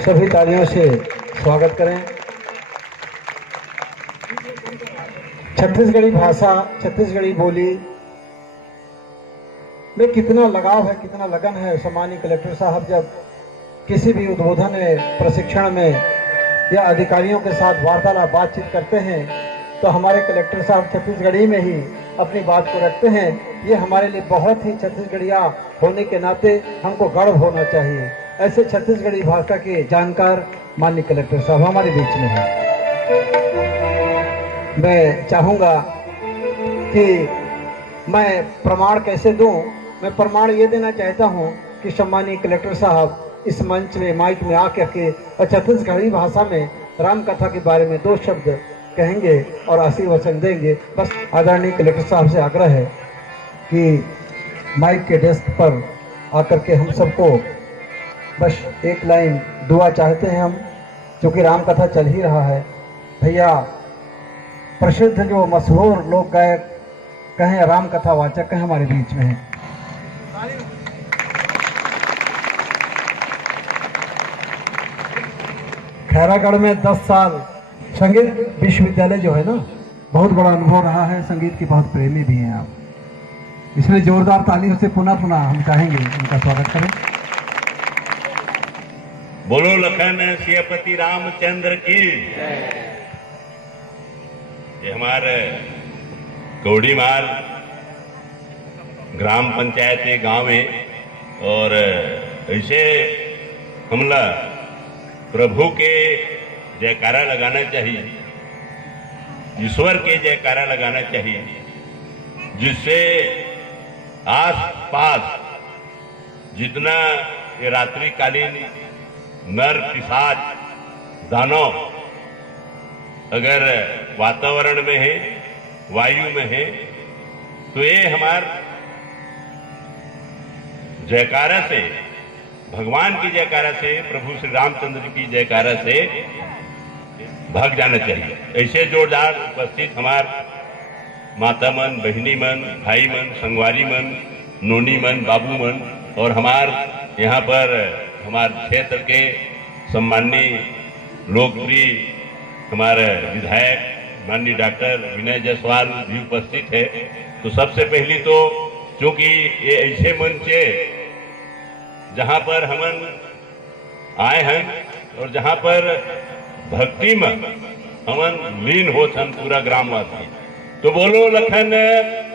सभी तालियों से स्वागत करें। छत्तीसगढ़ी भाषा, छत्तीसगढ़ी बोली में कितना लगाव है, कितना लगन है। सम्मानीय कलेक्टर साहब जब किसी भी उद्बोधन में, प्रशिक्षण में या अधिकारियों के साथ वार्तालाप बातचीत करते हैं तो हमारे कलेक्टर साहब छत्तीसगढ़ी में ही अपनी बात को रखते हैं। ये हमारे लिए बहुत ही छत्तीसगढ़िया होने के नाते हमको गर्व होना चाहिए। ऐसे छत्तीसगढ़ी भाषा के जानकार माननीय कलेक्टर साहब हमारे बीच में हैं। मैं चाहूँगा कि मैं प्रमाण कैसे दूं। मैं प्रमाण ये देना चाहता हूं कि सम्मानीय कलेक्टर साहब इस मंच में, माइक में आकर के और छत्तीसगढ़ी भाषा में राम कथा के बारे में 2 शब्द कहेंगे और आशीर्वचन देंगे। बस आदरणीय कलेक्टर साहब से आग्रह है कि माइक के डेस्क पर आकर के हम सबको बस एक लाइन दुआ चाहते हैं हम, क्योंकि राम कथा चल ही रहा है। भैया प्रसिद्ध जो मशहूर लोक गायक कहें राम कथा वाचक कहें हमारे बीच में हैं। खैरागढ़ में 10 साल संगीत विश्वविद्यालय जो है ना, बहुत बड़ा अनुभव रहा है। संगीत के बहुत प्रेमी भी हैं आप, इसलिए जोरदार तालियों से पुनः हम चाहेंगे उनका स्वागत करें। बोलो लखन सियापति रामचंद्र की। ये हमारे कौड़ीमार ग्राम पंचायत है, गांव है, और ऐसे हमला प्रभु के जयकारा लगाना चाहिए, ईश्वर के जयकारा लगाना चाहिए, जिससे आस पास जितना ये रात्रिकालीन नर पिशाच दानव अगर वातावरण में है, वायु में है, तो ये हमार जयकारा से, भगवान की जयकारा से, प्रभु श्री रामचंद्र की जयकारा से भाग जाना चाहिए। ऐसे जोरदार उपस्थित हमार माता मन, बहिनी मन, भाई मन, संगवारी मन, नोनी मन, बाबू मन, और हमार यहाँ पर हमारे क्षेत्र के सम्माननीय लोकप्रिय हमारे विधायक माननीय डॉक्टर विनय जायसवाल भी उपस्थित है। तो सबसे पहली तो चूंकि ये ऐसे मंच है जहां पर हम आए हैं और जहां पर भक्ति में हम लीन हो छन पूरा ग्रामवासी, तो बोलो लखन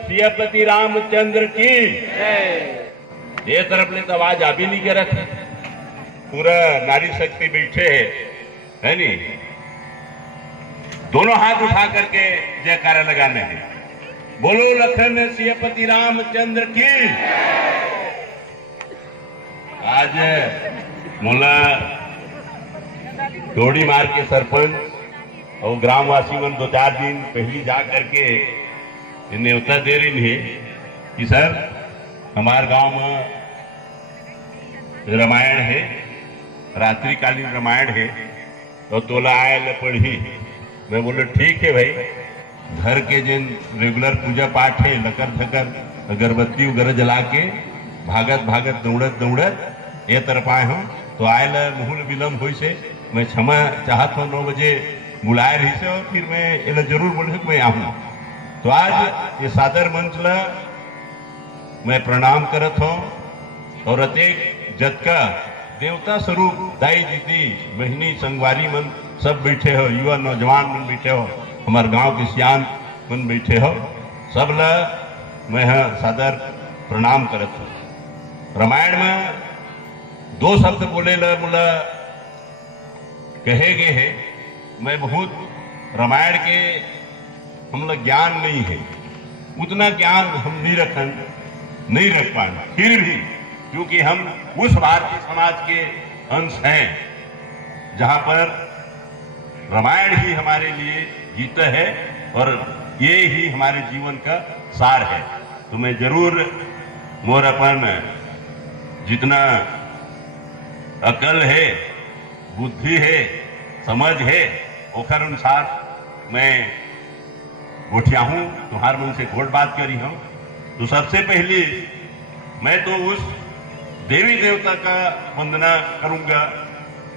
सियापति रामचंद्र की। ये तरफ ले तो आवाज आ भी नहीं करत है, पूरा नारी शक्ति बैठे है नी, दोनों हाथ उठा करके जयकारा लगाने हैं। बोलो लखन सियापति रामचंद्र की। आज मोला कौड़ीमार के सरपंच और ग्रामवासी मन 2-4 दिन पहले जा करके न्योता दे रही है कि सर हमारे गांव में रामायण है, रात्रिकालीन रामायण है, तो तोला आयल पढ़ी। मैं बोले ठीक है भाई, घर के जिन रेगुलर पूजा पाठ है, लकर थकर अगरबत्ती वगैरह जला के भागत भागत दौड़त ये तरफ आए हूँ, तो आयल मुहुल विलम्ब हुई से मैं क्षमा चाहत हूँ। 9 बजे बुलाए रही से और फिर मैं ये जरूर बोले मैं आऊँ। तो आज ये सादर मंच ला मैं प्रणाम करत हूँ, और अतेक जतका देवता स्वरूप दाई दीदी बहनी संगवारी मन सब बैठे हो, युवा नौजवान मन बैठे हो, हमारे गांव के सियान मन बैठे हो, सब ला मैं सादर प्रणाम करत हूँ। रामायण में 2 शब्द बोले ला बोला कहे गए है। मैं बहुत रामायण के हम लोग ज्ञान नहीं है, उतना ज्ञान हम नहीं रख पाए, फिर भी क्योंकि हम उस भारतीय समाज के अंश हैं जहां पर रामायण ही हमारे लिए गीता है और ये ही हमारे जीवन का सार है। तो मैं जरूर मोर अपन जितना अकल है, बुद्धि है, समझ है, ओखर अनुसार मैं गोठिया हूं, तुम्हारे मन से घोट बात करी हूं। तो सबसे पहले मैं तो उस देवी देवता का वंदना करूंगा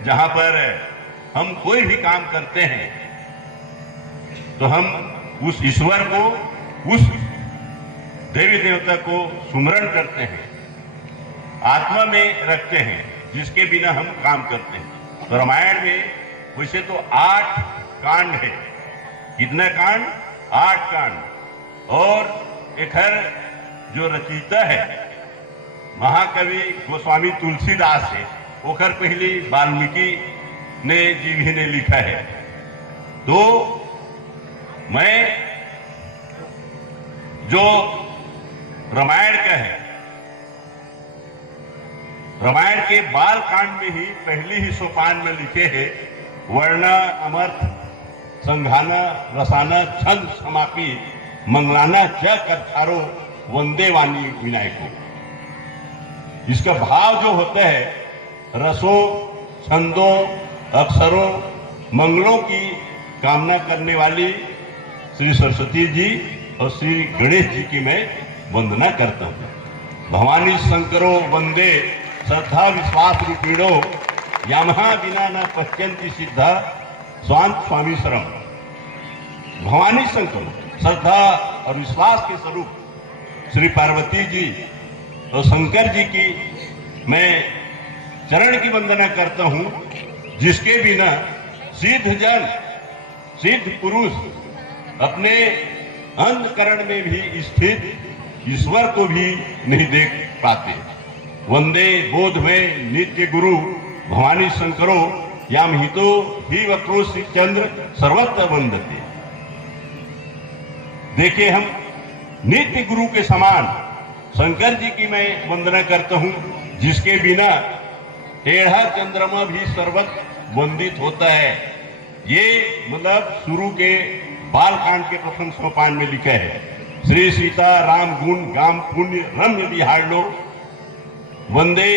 जहां पर हम कोई भी काम करते हैं तो हम उस ईश्वर को, उस देवी देवता को सुमरण करते हैं, आत्मा में रखते हैं, जिसके बिना हम काम करते हैं। तो रामायण में वैसे तो 8 कांड है। कितना कांड? 8 कांड। और एक हर जो रचयिता है महाकवि गोस्वामी तुलसीदास है, ओखर पहली वाल्मीकि ने जी भी ने लिखा है। तो मैं जो रामायण का है, रामायण के बाल कांड में ही पहली ही सोपान में लिखे हैं, वर्ण अमर्थ संघाना रसाना छंद समापी मंगलाना च करथारो वंदे वाणी विनायको। इसका भाव जो होता है रसों, छंदों, अक्षरों, मंगलों की कामना करने वाली श्री सरस्वती जी और श्री गणेश जी की मैं वंदना करता हूँ। भवानी शंकरो वंदे श्रद्धा विश्वास रूपीणो यामहा बिना न पश्यंती सिद्धा स्वांत स्वामी शरम। भवानी शंकर श्रद्धा और विश्वास के स्वरूप श्री पार्वती जी और शंकर जी की मैं चरण की वंदना करता हूं, जिसके बिना सिद्ध जन, सिद्ध पुरुष अपने अंतकरण में भी स्थित ईश्वर को भी नहीं देख पाते। वंदे बोध में नित्य गुरु भवानी शंकरो याम हितो ही वक्रो श्री चंद्र सर्वत्र वंदते। देखिए, हम नित्य गुरु के समान शंकर जी की मैं वंदना करता हूं, जिसके बिना टेढ़ा चंद्रमा भी सर्वत्र वंदित होता है। ये मतलब शुरू के बालकांड के प्रथम सोपान में लिखा है। श्री सीता राम गुण गाम पुण्य रम्य विहार लो वंदे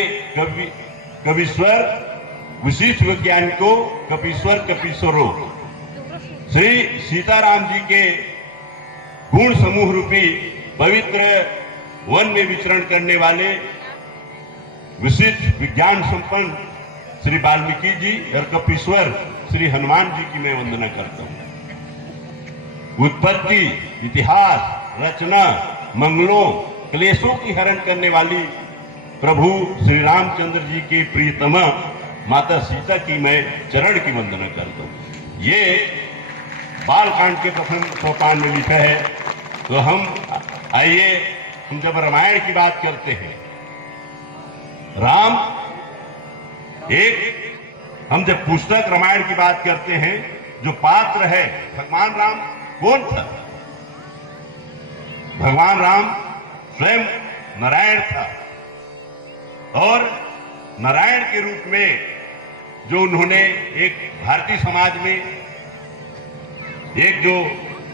कविश्वर विशिष्ट वैज्ञानिको कपीश्वर कपीश्वरो। श्री सीताराम जी के गुण समूह रूपी पवित्र वन में विचरण करने वाले विशिष्ट विज्ञान संपन्न श्री वाल्मीकि जी और कपीश्वर श्री हनुमान जी की मैं वंदना करता हूं। उत्पत्ति, इतिहास, रचना, मंगलों, क्लेशों की हरण करने वाली प्रभु श्री रामचंद्र जी की प्रियतमा माता सीता की मैं चरण की वंदना करता हूं। ये बालकांड के प्रथम सोपान में लिखा है। तो आइए हम जब रामायण की बात करते हैं, राम हम जब पुस्तक रामायण की बात करते हैं, जो पात्र है भगवान राम कौन था? भगवान राम स्वयं नारायण था, और नारायण के रूप में जो उन्होंने एक भारतीय समाज में एक जो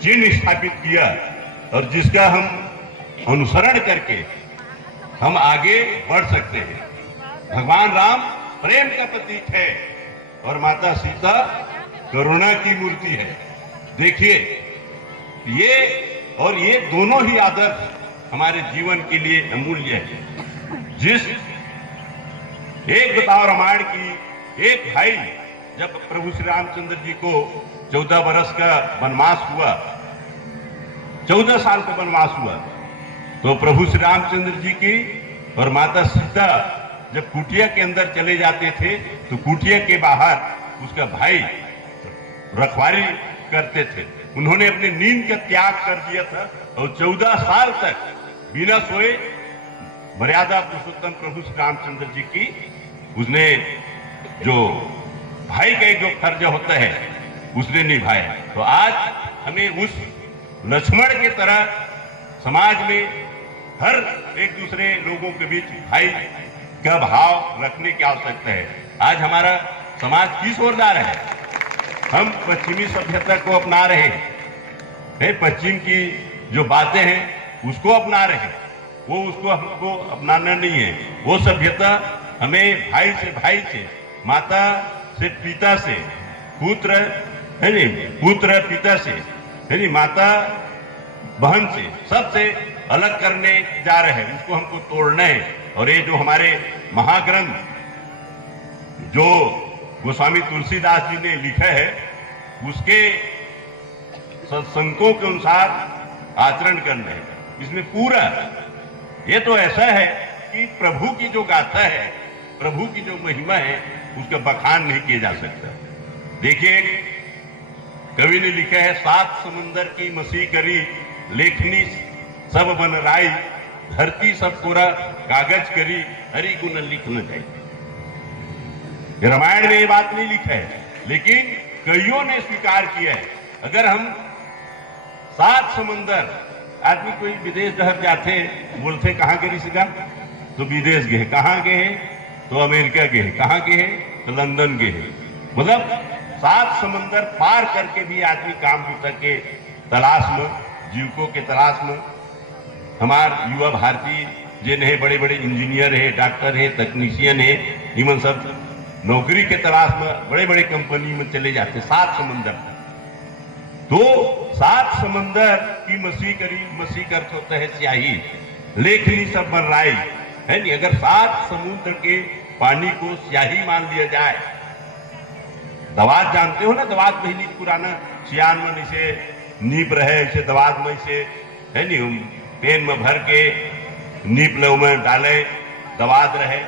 चिन्ह स्थापित किया और जिसका हम अनुसरण करके हम आगे बढ़ सकते हैं। भगवान राम प्रेम का प्रतीक है और माता सीता करुणा की मूर्ति है। देखिए, ये दोनों ही आदर्श हमारे जीवन के लिए अमूल्य है। जिस एक बताओ रामायण की, एक भाई जब प्रभु श्री रामचंद्र जी को 14 वर्ष का वनवास हुआ, 14 साल का वनवास हुआ, तो प्रभु श्री रामचंद्र जी की और माता सीता जब कुटिया के अंदर चले जाते थे तो कुटिया के बाहर उसका भाई रखवाली करते थे। उन्होंने अपनी नींद का त्याग कर दिया था और 14 साल तक बिना सोए मर्यादा पुरुषोत्तम प्रभु श्री रामचंद्र जी की उसने जो भाई का एक जो फर्ज होता है उसने निभाया। तो आज हमें उस लक्ष्मण की तरह समाज में हर एक दूसरे लोगों के बीच भाई का भाव रखने की आवश्यकता है। आज हमारा समाज किस ओर जा रहा है? हम पश्चिमी सभ्यता को अपना रहे हैं, पश्चिम की जो बातें हैं उसको अपना रहे हैं। वो उसको हमको अपनाना नहीं है। वो सभ्यता हमें भाई से, माता से पिता से, पुत्र है नहीं, पुत्र पिता से है नहीं, माता बहन से, सबसे अलग करने जा रहे हैं। उसको हमको तोड़ना है। और ये जो हमारे महाग्रंथ जो गोस्वामी तुलसीदास जी ने लिखा है उसके सत्संगों के अनुसार आचरण करना है। इसमें पूरा ये तो ऐसा है कि प्रभु की जो गाथा है, प्रभु की जो महिमा है, उसका बखान नहीं किया जा सकता। देखिए कवि ने लिखा है, 7 समुंदर की मसी करी, लेखनी सब बन राई, धरती सब पूरा कागज करी, हरि गुण लिख न जाए। रामायण में ये बात नहीं लिखा है, लेकिन कईयों ने स्वीकार किया है। अगर हम 7 समुंदर, आदमी कोई विदेश शहर जाते बोलते कहां गए ऋषिका, तो विदेश गए, कहां गए तो अमेरिका गए, कहां गए तो लंदन गए। मतलब 7 समुंदर पार करके भी आदमी काम होता के तलाश में, जीवकों के तलाश में। हमारे युवा भारतीय जिन है, बड़े बड़े इंजीनियर है, डॉक्टर है, तकनीशियन है, इवन सब नौकरी के तलाश में बड़े बड़े कंपनी में चले जाते। 7 समुंदर, तो 7 समंदर की मसी करी, मसी कर होता है स्याही, लेखनी सब बन राई, है नहीं। अगर 7 समुद्र के पानी को स्याही मान लिया जाए, दवात जानते हो ना, दवात पहली पुराना सियान में इसे नीप रहे, इसे दवात में इसे है नहीं पेन में भर के नीप लो में डाले, दवात रहे।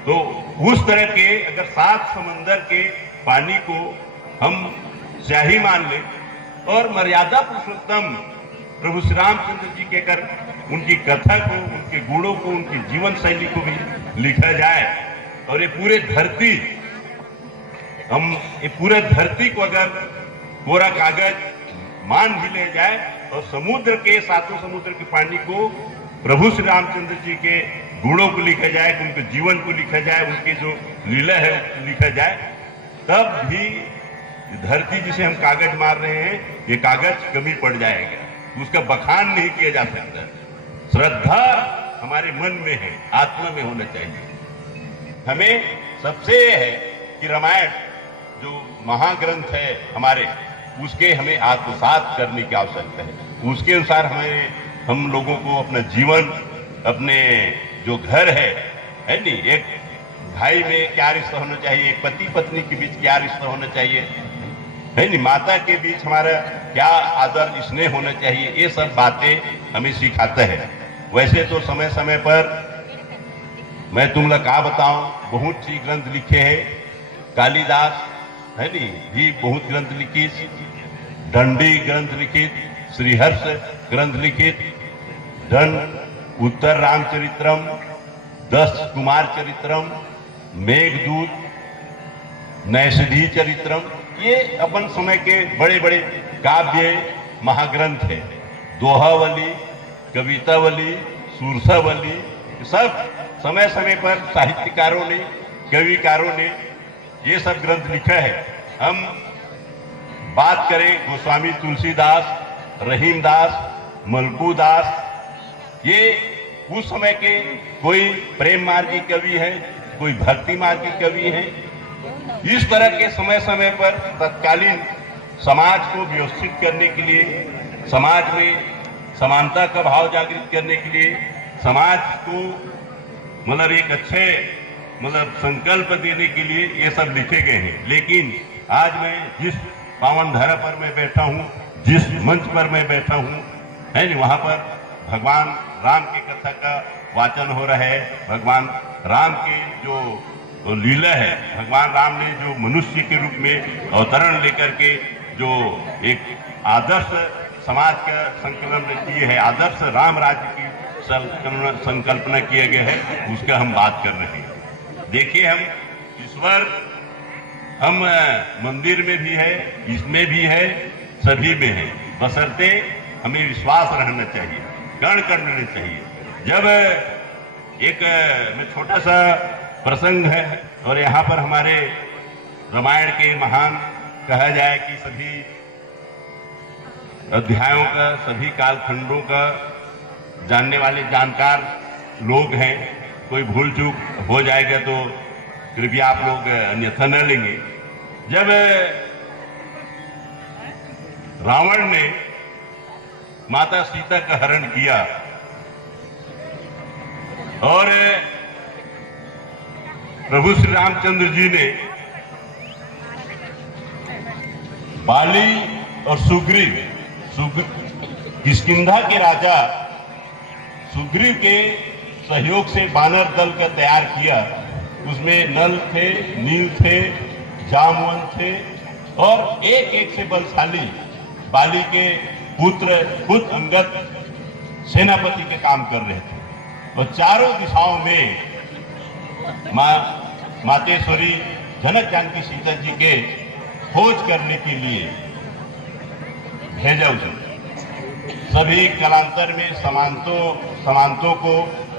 तो उस तरह के अगर 7 समंदर के पानी को हम स्याही मान ले और मर्यादा पुरुषोत्तम प्रभु श्री रामचंद्र जी के कर उनकी कथा को, उनके गुणों को, उनकी जीवन शैली को भी लिखा जाए, और ये पूरे धरती, हम ये पूरे धरती को अगर कोरा कागज मान भी ले जाए और समुद्र के 7 समुद्र के पानी को प्रभु श्री रामचंद्र जी के गुणों को लिखा जाए, उनके जीवन को लिखा जाए, उनके जो लीला है लिखा जाए, तब भी धरती जिसे हम कागज मार रहे हैं, ये कागज कमी पड़ जाएगा, उसका बखान नहीं किया जा सकता। श्रद्धा हमारे मन में है, आत्मा में होना चाहिए। हमें सबसे है कि रामायण जो महाग्रंथ है हमारे, उसके हमें आत्मसात करने की आवश्यकता है। उसके अनुसार हम लोगों को अपना जीवन, अपने जो घर है नहीं, एक भाई में क्या रिश्ता होना चाहिए, एक पति पत्नी के बीच क्या रिश्ता होना चाहिए, है नहीं, माता के बीच हमारा क्या आदर स्नेह होना चाहिए, ये सब बातें हमें सिखाता है। वैसे तो समय समय पर मैं तुम लोग क्या बताऊं, बहुत सी ग्रंथ लिखे हैं। कालिदास है नहीं भी बहुत ग्रंथ लिखित, दंडी ग्रंथ लिखित, श्रीहर्ष ग्रंथ लिखित, दंड उत्तर रामचरित्रम, 10 कुमार चरित्रम, मेघदूत, नैषधि चरित्रम, ये अपन समय के बड़े बड़े काव्य महाग्रंथ है। दोहावली, कवितावली, सुरसावली, सब समय समय पर साहित्यकारों ने, कविकारों ने ये सब ग्रंथ लिखा है। हम बात करें गोस्वामी तुलसीदास, रहीमदास, मलकूदास, ये उस समय के कोई प्रेम मार्गी कवि है, कोई भक्ति मार्गी कवि है। इस तरह के समय समय पर तत्कालीन समाज को व्यवस्थित करने के लिए, समाज में समानता का भाव जागृत करने के लिए, समाज को मतलब एक अच्छे संकल्प देने के लिए ये सब लिखे गए हैं। लेकिन आज मैं जिस पावन धरा पर मैं बैठा हूँ, जिस मंच पर मैं बैठा हूँ, है नहीं, वहां पर भगवान राम की कथा का वाचन हो रहा है। भगवान राम की जो लीला है, भगवान राम ने जो मनुष्य के रूप में अवतरण लेकर के जो एक आदर्श समाज का संकल्पना किए है, आदर्श राम राज्य की संकल्पना किए गए है, उसका हम बात कर रहे हैं। देखिए, हम ईश्वर हम मंदिर में भी है, इसमें भी है, सभी में है, बशर्ते हमें विश्वास रहना चाहिए, ग्रहण करना चाहिए। जब एक में छोटा सा प्रसंग है और यहाँ पर हमारे रामायण के महान कहा जाए कि सभी अध्यायों का, सभी कालखंडों का जानने वाले जानकार लोग हैं, कोई भूल चूक हो जाएगा तो कृपया आप लोग अन्यथा न लेंगे। जब रावण ने माता सीता का हरण किया और प्रभु श्री रामचंद्र जी ने बाली और सुग्रीव किष्किंधा के राजा सुग्रीव के सहयोग से बानर दल का तैयार किया। उसमें नल थे, नील थे, जामवंत थे और एक एक से बलशाली बाली के पुत्र खुद अंगद सेनापति के काम कर रहे थे। और चारों दिशाओं में मातेश्वरी जनक जानकी सीता जी के खोज करने के लिए भेजा उसे। सभी कालांतर में समांतों को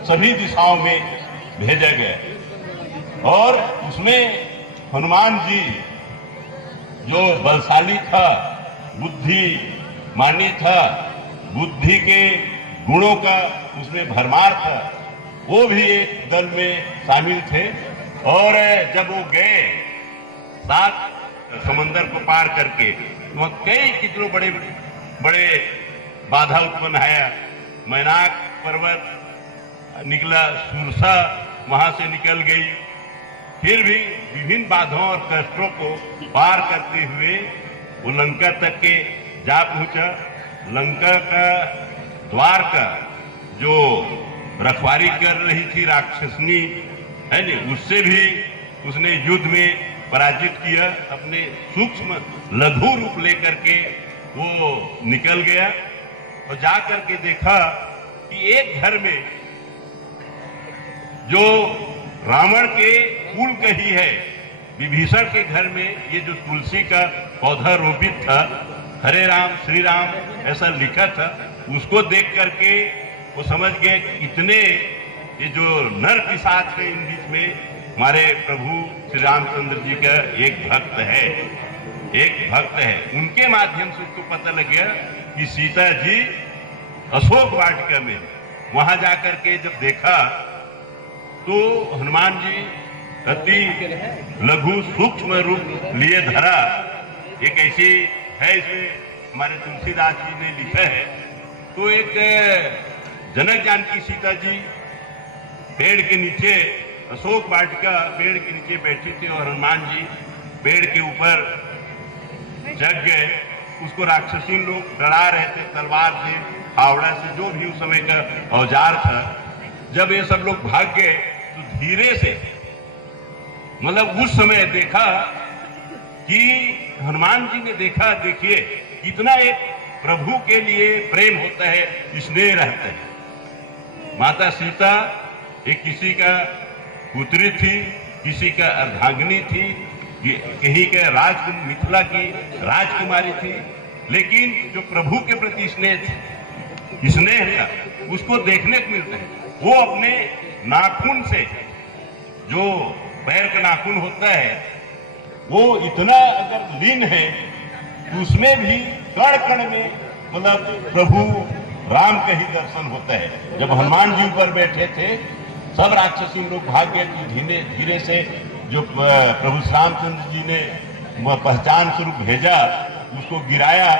सभी दिशाओं में भेजा गया और उसमें हनुमान जी जो बलशाली था, बुद्धिमानी था, बुद्धि के गुणों का उसमें भरमार था, वो भी एक दल में शामिल थे। और जब वो गए 7 समंदर को पार करके, वहां कई कितनों बड़े बड़े बाधा उत्पन्न आया। मैनाक पर्वत निकला, सुरसा वहां से निकल गई। फिर भी विभिन्न बाधाओं और कष्टों को पार करते हुए वो लंका तक के जा पहुंचा। लंका का द्वार का जो रखवारी कर रही थी राक्षसनी है न, उससे भी उसने युद्ध में पराजित किया। अपने सूक्ष्म लघु रूप लेकर के वो निकल गया और जाकर के देखा कि एक घर में जो रावण के कुल का ही है, विभीषण के घर में ये जो तुलसी का पौधा रोपित था, हरे राम श्री राम ऐसा लिखा था, उसको देख करके वो समझ गए कि इतने ये जो नर पिशाच है इन बीच में हमारे प्रभु श्री रामचंद्र जी का एक भक्त है। उनके माध्यम से उसको पता लग गया कि सीता जी अशोक वाटिका में। वहां जाकर के जब देखा तो हनुमान जी अति लघु सूक्ष्म रूप लिए धरा। एक ऐसी है, इसमें हमारे तुलसीदास जी ने लिखा है। तो एक जनक जानकी सीता जी पेड़ के नीचे, अशोक वाटिका पेड़ के नीचे बैठी थी और हनुमान जी पेड़ के ऊपर जग गए। उसको राक्षसी लोग डरा रहे थे तलवार से, फावड़ा से, जो भी उस समय का औजार था। जब ये सब लोग भाग गए तो धीरे से, मतलब उस समय देखा कि हनुमान जी ने देखा, देखिए कितना एक प्रभु के लिए प्रेम होता है, स्नेह रहता है। माता सीता एक किसी का पुत्री थी, किसी का अर्धांगिनी थी, कहीं के मिथिला की राजकुमारी थी, लेकिन जो प्रभु के प्रति स्नेह था उसको देखने को मिलता है। वो अपने नाखून से, जो पैर का नाखून होता है, वो इतना अगर लीन है तो उसमें भी कण कण में मतलब प्रभु राम का ही दर्शन होता है। जब हनुमान जी ऊपर बैठे थे, सब राक्षसी लोग भाग गए तो धीरे धीरे से जो प्रभु श्री रामचंद्र जी ने पहचान स्वरूप भेजा, उसको गिराया।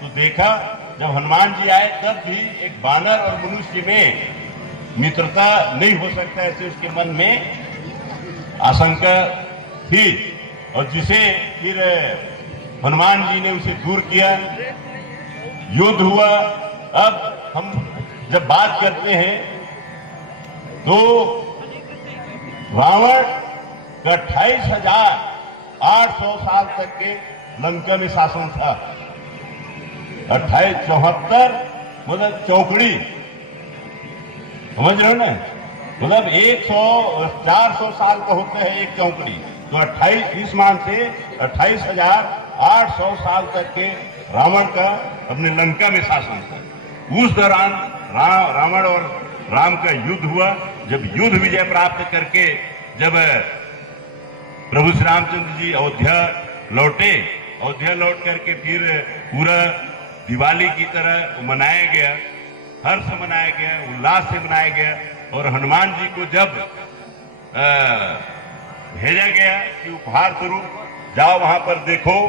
तो देखा जब हनुमान जी आए तब भी एक बानर और मनुष्य में मित्रता नहीं हो सकता, ऐसे उसके मन में आशंका थी। और जिसे फिर हनुमान जी ने उसे दूर किया, युद्ध हुआ। अब हम जब बात करते हैं तो रावण का 28,800 साल तक के लंका में शासन था। 2874 मतलब चौकड़ी, समझ रहे हो ना, मतलब 400 साल का होता है एक चौकड़ी। तो 28 इस मान से 28,800 साल तक के रावण का अपने लंका में शासन था। उस दौरान रावण और राम का युद्ध हुआ। जब युद्ध विजय प्राप्त करके जब प्रभु श्री रामचंद्र जी अयोध्या लौट करके फिर पूरा दिवाली की तरह मनाया गया, हर्ष मनाया गया, उल्लास से मनाया गया। और हनुमान जी को जब भेजा गया कि उपहार स्वरूप जाओ वहां पर देखो,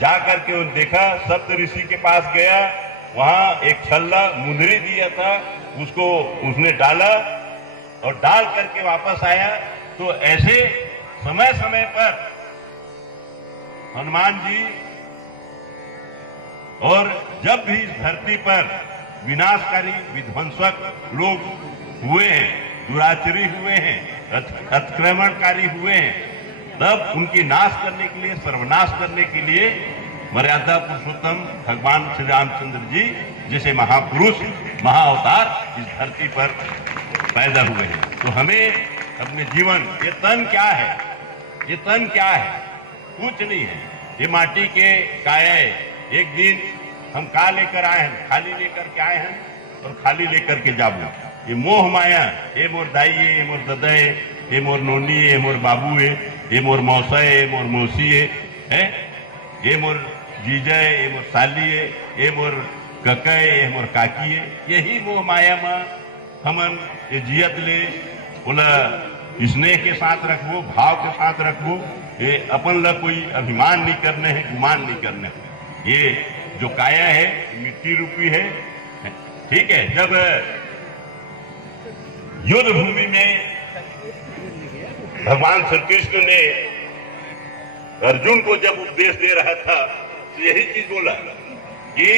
जा करके उन्होंने देखा, सप्त ऋषि के पास गया, वहां एक छल्ला मुंदरी दिया था, उसको उसने डाला और डाल करके वापस आया तो ऐसे समय समय पर हनुमान जी और जब भी इस धरती पर विनाशकारी विध्वंसक लोग हुए हैं, दुराचरी हुए हैं, अतिक्रमणकारी हुए हैं, तब उनकी नाश करने के लिए, सर्वनाश करने के लिए मर्यादा पुरुषोत्तम भगवान श्री रामचंद्र जी जैसे महापुरुष, महाअवतार इस धरती पर पैदा हुए हैं। तो हमें अपने जीवन, ये तन क्या है, ये तन क्या है, कुछ नहीं है, ये माटी के काया है। एक दिन हम का लेकर आए हैं, खाली लेकर के आए हैं और खाली लेकर के जाबो। ये मोह माया, ये मोर दाई है, ये मोर ददा है, ये मोर नोनी है, ये मोर बाबू है, ये मोर मौसा है, ये मोर मौसी है, ये मोर जीजा है, ये मोर साली है, ये मोर कका है, ये मोर काकी है। यही मोह माया में हमन ये जियत ले बोला स्नेह के साथ रखबो, भाव के साथ रखबो। ये अपन ला कोई अभिमान नहीं करने है, गुमान नहीं करने है। ये जो काया है मिट्टी रूपी है, ठीक है। जब युद्ध भूमि में भगवान श्री कृष्ण ने अर्जुन को जब उपदेश दे रहा था तो यही चीज बोला कि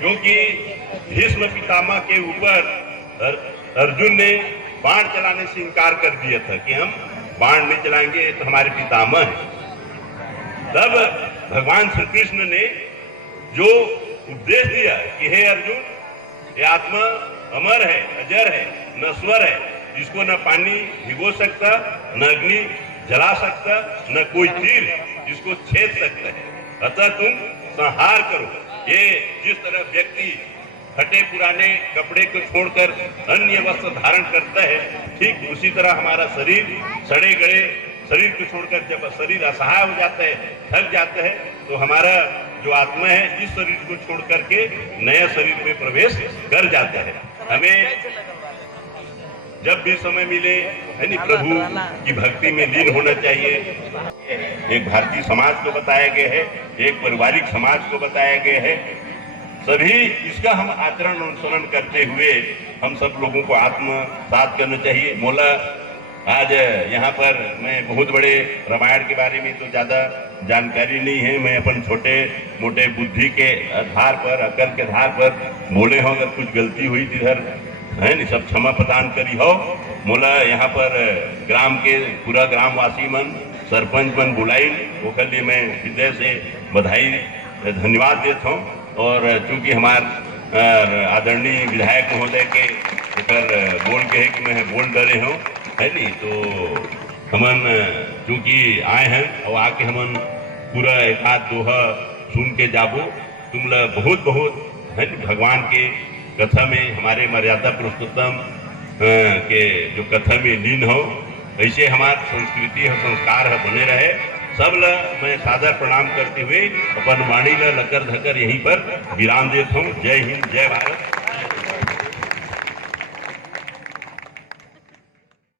क्योंकि भीष्म पितामह के ऊपर अर्जुन ने बाण चलाने से इनकार कर दिया था कि हम बाण नहीं चलाएंगे, तो हमारे पितामह हैं। तब भगवान श्री कृष्ण ने जो उपदेश दिया कि हे अर्जुन, ये आत्मा अमर है, अजर है, नश्वर है, जिसको न पानी भिगो सकता, न अग्नि जला सकता, न कोई तीर जिसको छेद सकता है। अतः तुम संहार करो। ये जिस तरह व्यक्ति फटे पुराने कपड़े को छोड़कर अन्य वस्त्र धारण करता है, ठीक उसी तरह हमारा शरीर सड़े गड़े शरीर को छोड़कर जब शरीर असहाय हो जाता है, थक जाता है, तो हमारा जो आत्मा है इस शरीर को छोड़ करके नया शरीर में प्रवेश कर जाता है। हमें जब भी समय मिले है नहीं, प्रभु की भक्ति में लीन होना चाहिए। एक भारतीय समाज को बताया गया है, एक पारिवारिक समाज को बताया गया है। सभी इसका हम आचरण अनुसरण करते हुए हम सब लोगों को आत्मसात करना चाहिए। मोला आज यहाँ पर मैं बहुत बड़े रामायण के बारे में तो ज्यादा जानकारी नहीं है, मैं अपन छोटे मोटे बुद्धि के आधार पर, अकल के आधार पर बोले हो। अगर कुछ गलती हुई इधर है नहीं, सब क्षमा प्रदान करी हो। मोला यहाँ पर ग्राम के पूरा ग्रामवासी मन, सरपंच मन बुलाई, ओकर लिए मैं हृदय से बधाई धन्यवाद देता हूँ। और चूंकि हमार आदरणीय विधायक महोदय के ऊपर बोल के है कि मैं बोल डरे हूँ है नहीं, तो हमन चूंकि आए हैं और आके हमन पूरा एक आध दोहा सुन के जाबो। तुम लोग बहुत बहुत है भगवान के कथा में, हमारे मर्यादा पुरुषोत्तम के जो कथा में लीन हो, ऐसे हमारे संस्कृति और संस्कार बने रहे। सब ला मैं सादर प्रणाम करते हुए अपन वाणी ला लकर धकर यहीं पर विराम देता हूँ। जय हिंद, जय भारत।